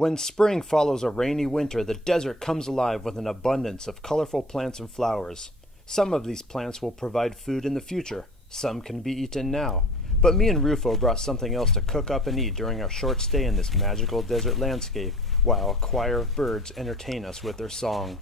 When spring follows a rainy winter, the desert comes alive with an abundance of colorful plants and flowers. Some of these plants will provide food in the future, some can be eaten now. But me and Rufo brought something else to cook up and eat during our short stay in this magical desert landscape, while a choir of birds entertain us with their song.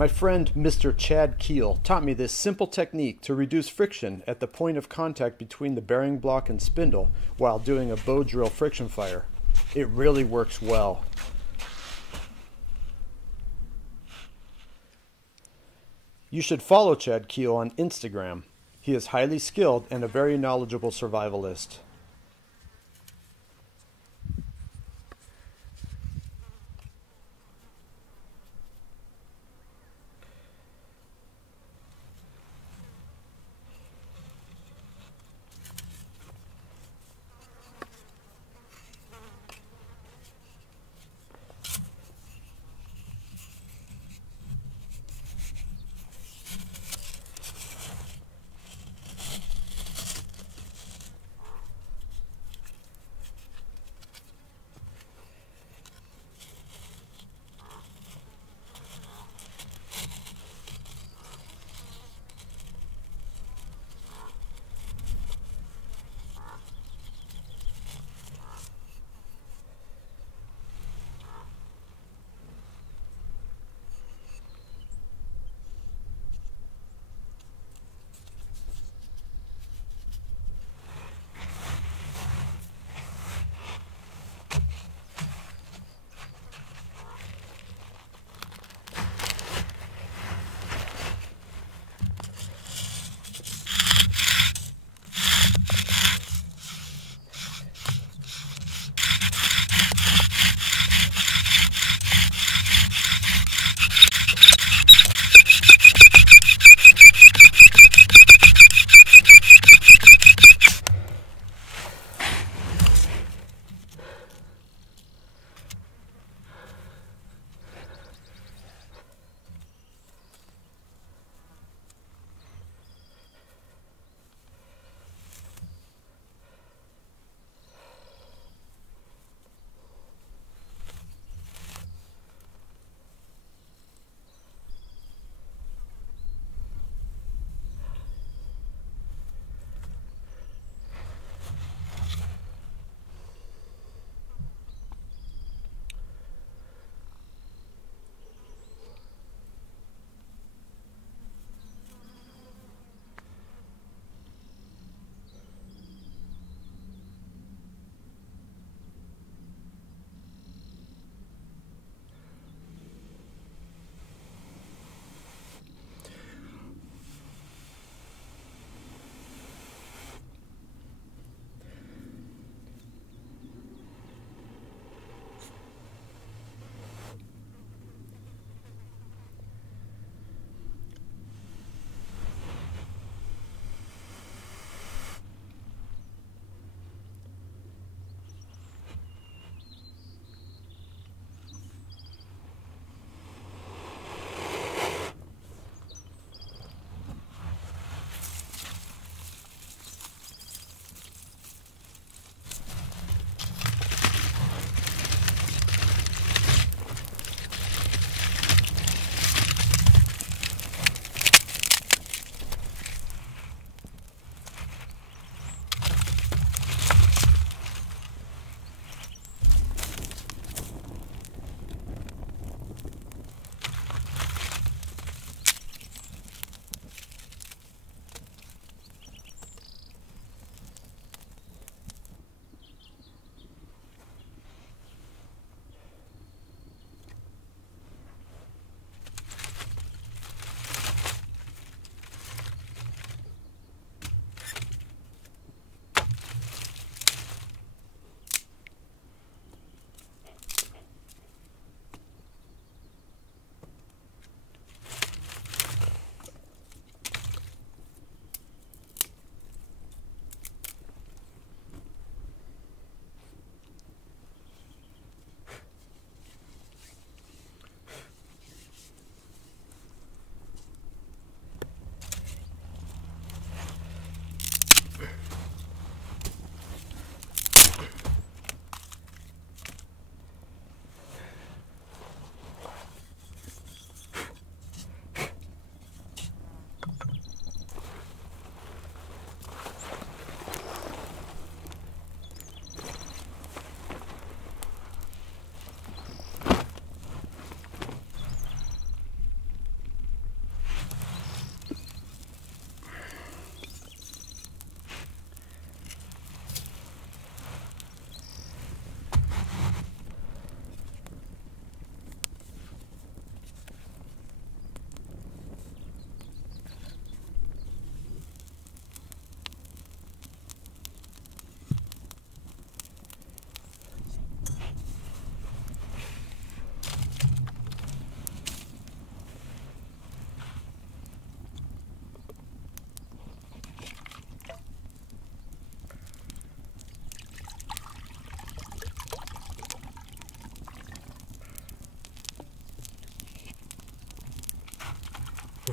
My friend Mr. Chad Keel taught me this simple technique to reduce friction at the point of contact between the bearing block and spindle while doing a bow drill friction fire. It really works well. You should follow Chad Keel on Instagram. He is highly skilled and a very knowledgeable survivalist.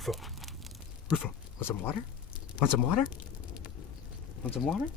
Rufo. Rufo, want some water? Want some water? Want some water?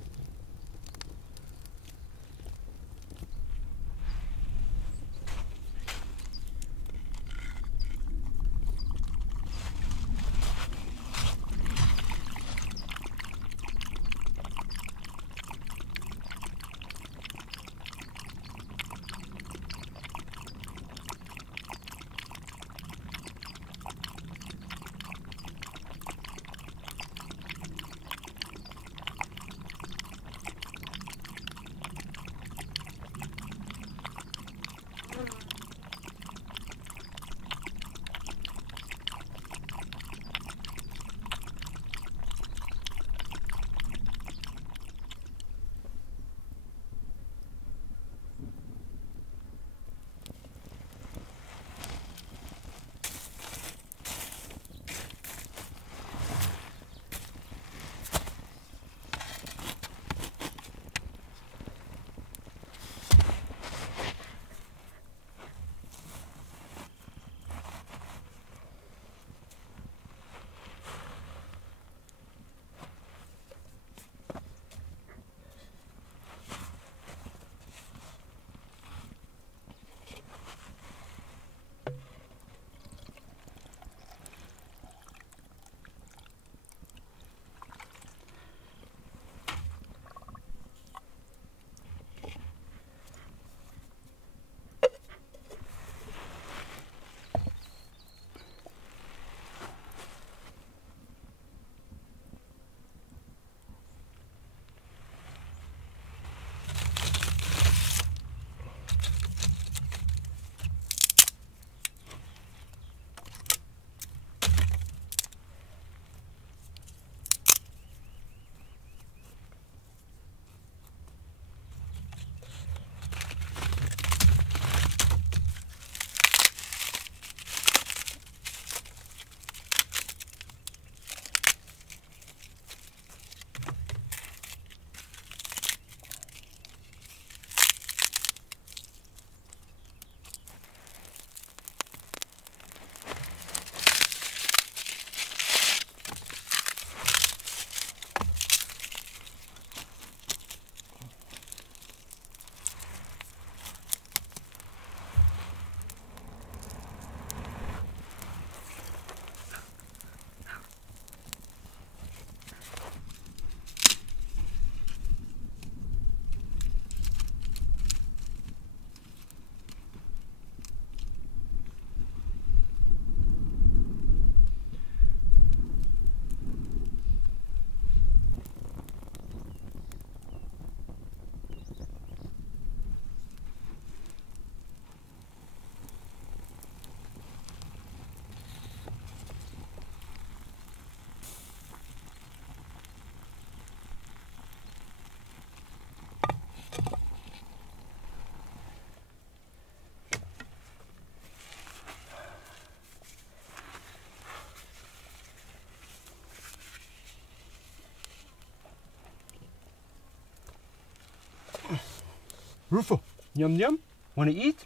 Rufo, yum yum. Want to eat?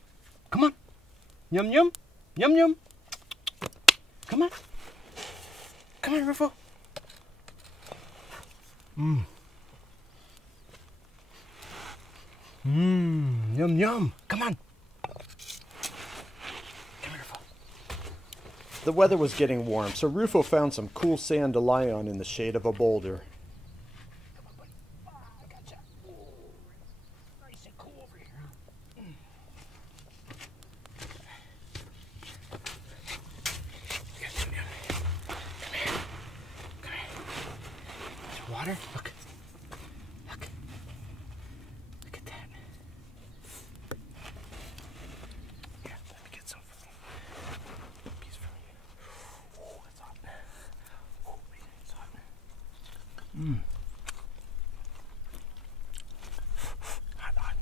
Come on. Yum yum. Yum yum. Come on. Come on, Rufo. Yum yum. Come on. Come here, Rufo. The weather was getting warm, so Rufo found some cool sand to lie on in the shade of a boulder. Water? Look. Look. Look at that. Yeah, let me get some for me. A piece for me. Oh, it's hot. Oh, man, it's hot. Hot, hot.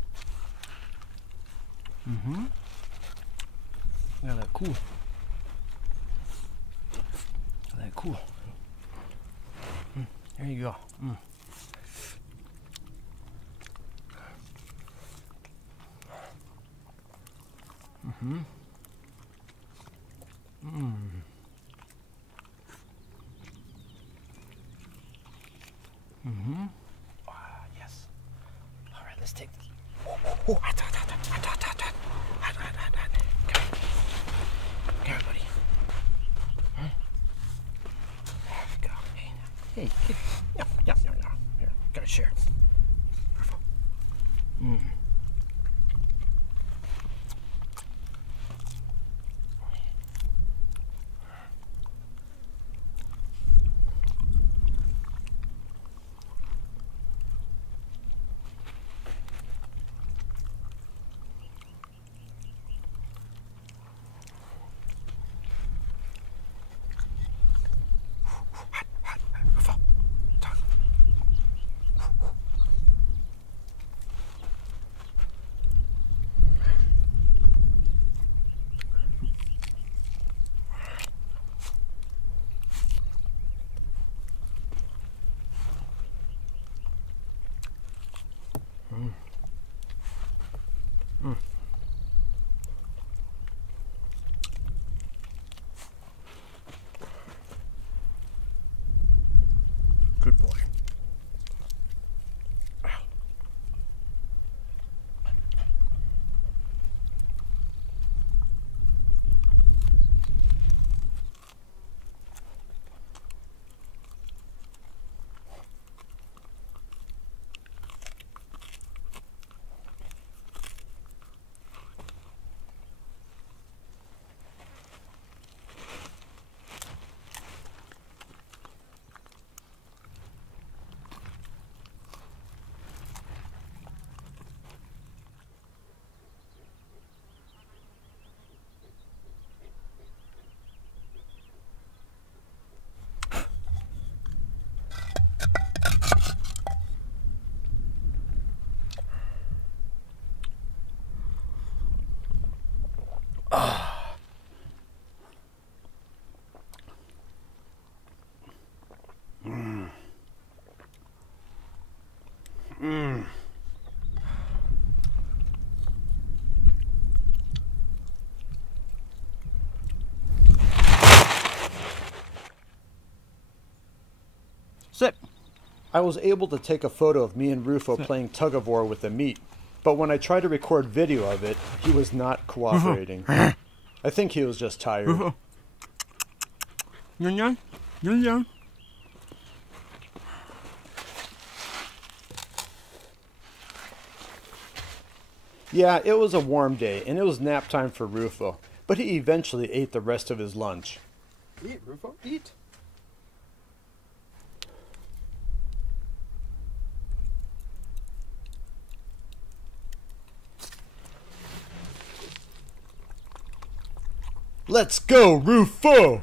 Yeah, that cool. That cool. There you go. Mm-hmm. Yes. All right, let's take this. Come here, buddy. Huh? There we go. Hey, get it. Yeah. Here, gotta share. Careful. Good boy. Sit. I was able to take a photo of me and Rufo playing tug of war with the meat, but when I tried to record video of it, he was not cooperating. I think he was just tired. Yan. Yeah, it was a warm day, and it was nap time for Rufo, but he eventually ate the rest of his lunch. Eat, Rufo, eat. Let's go, Rufo!